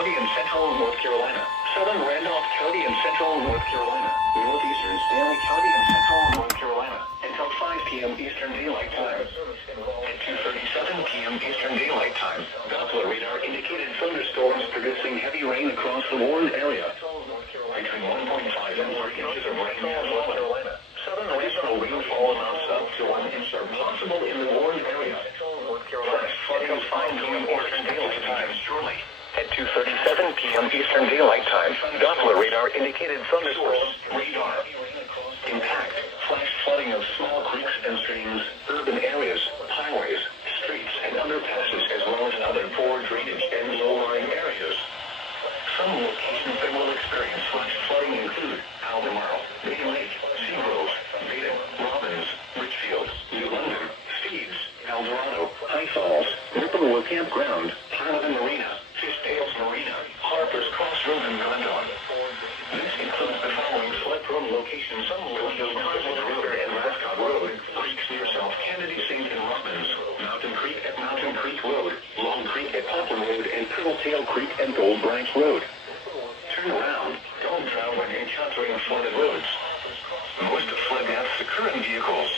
County in central North Carolina. Southern Randolph County in central North Carolina. Northeastern Stanley County in central North Carolina. Until 5 p.m. Eastern Daylight Time. At 2:37 p.m. Eastern Daylight Time, Doppler radar indicated thunderstorms producing heavy rain across the warned area. Between 1.5 and 3 inches of rain in North Carolina. Southern regional rainfall amounts up to 1 inch are possible in the warned area. Flash flooding is 5 p.m. Eastern Daylight Time shortly. At 2:37 p.m. Eastern Daylight Time, Doppler radar indicated thunderstorms. Radar. Impact. Flash flooding of small creeks and streams, urban areas, highways, streets, and underpasses, as well as other poor drainage and low-lying areas. Some locations that will experience flash flooding include Albemarle, Bay Lake, Seagrove, Baden, Robbins, Richfield, New London, Steves, El Dorado, High Falls, Whippoorwill Campground, Parliament Marina, Fishdales Marina, Harper's Crossroads, and Glendon. This includes the following flood-prone locations: Carlin River and Mascot Road, creeks near South Kennedy, St. and Robbins, Mountain Creek at Mountain Creek Road, Long Creek at Poplar Road, and Turtletail Creek and Gold Branch Road. Turn around. Don't drown when encountering flooded roads. Most flood deaths occur in vehicles.